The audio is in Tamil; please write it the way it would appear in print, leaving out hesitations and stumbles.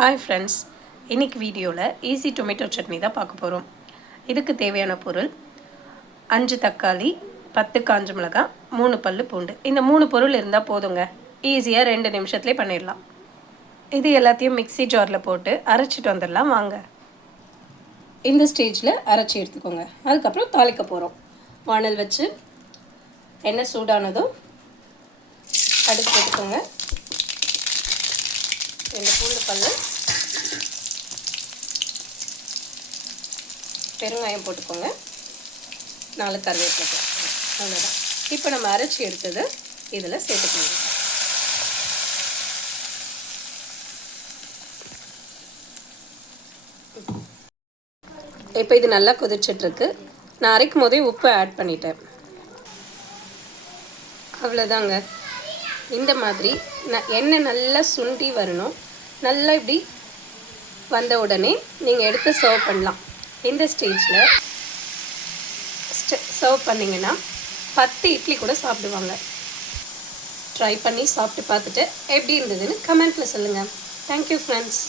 ஹாய் ஃப்ரெண்ட்ஸ், இன்றைக்கி வீடியோவில் ஈஸி டொமேட்டோ சட்னி தான் பார்க்க போகிறோம். இதுக்கு தேவையான பொருள் 5 தக்காளி, 10 காஞ்ச மிளகாய், 3 பல் பூண்டு. இந்த 3 பொருள் இருந்தால் போதுங்க. ஈஸியாக 2 நிமிஷத்துலேயே பண்ணிடலாம். இது எல்லாத்தையும் மிக்ஸி ஜாரில் போட்டு அரைச்சிட்டு வந்துடலாம் வாங்க. இந்த ஸ்டேஜில் அரைச்சி எடுத்துக்கோங்க. அதுக்கப்புறம் தாளிக்க போகிறோம். வானல் வச்சு எண்ணெய் சூடானதும் அடுப்பு போட்டுக்கோங்க. 2 பூண்டு பல், பெருங்காயம் போட்டுக்கோங்க, 4 கருவேப்பிலை போட்டுக்கோங்க. அவ்வளோதான். இப்போ நம்ம அரைச்சி எடுத்தது இதில் சேர்த்துக்கோங்க. இப்போ இது நல்லா கொதிச்சிட்ருக்கு. நான் அரைக்கும் போதே உப்பு ஆட் பண்ணிட்டேன். அவ்வளோதாங்க. இந்த மாதிரி எண்ணெய் நல்லா சுண்டி வரணும். நல்லா இப்படி வந்த உடனே நீங்கள் எடுத்து சர்வ் பண்ணலாம். இந்த ஸ்டேஜில் சர்வ் பண்ணிங்கன்னா 10 இட்லி கூட சாப்பிடுவாங்க. ட்ரை பண்ணி சாப்பிட்டு பார்த்துட்டு எப்படி இருந்ததுன்னு கமெண்ட்டில் சொல்லுங்கள். Thank you friends.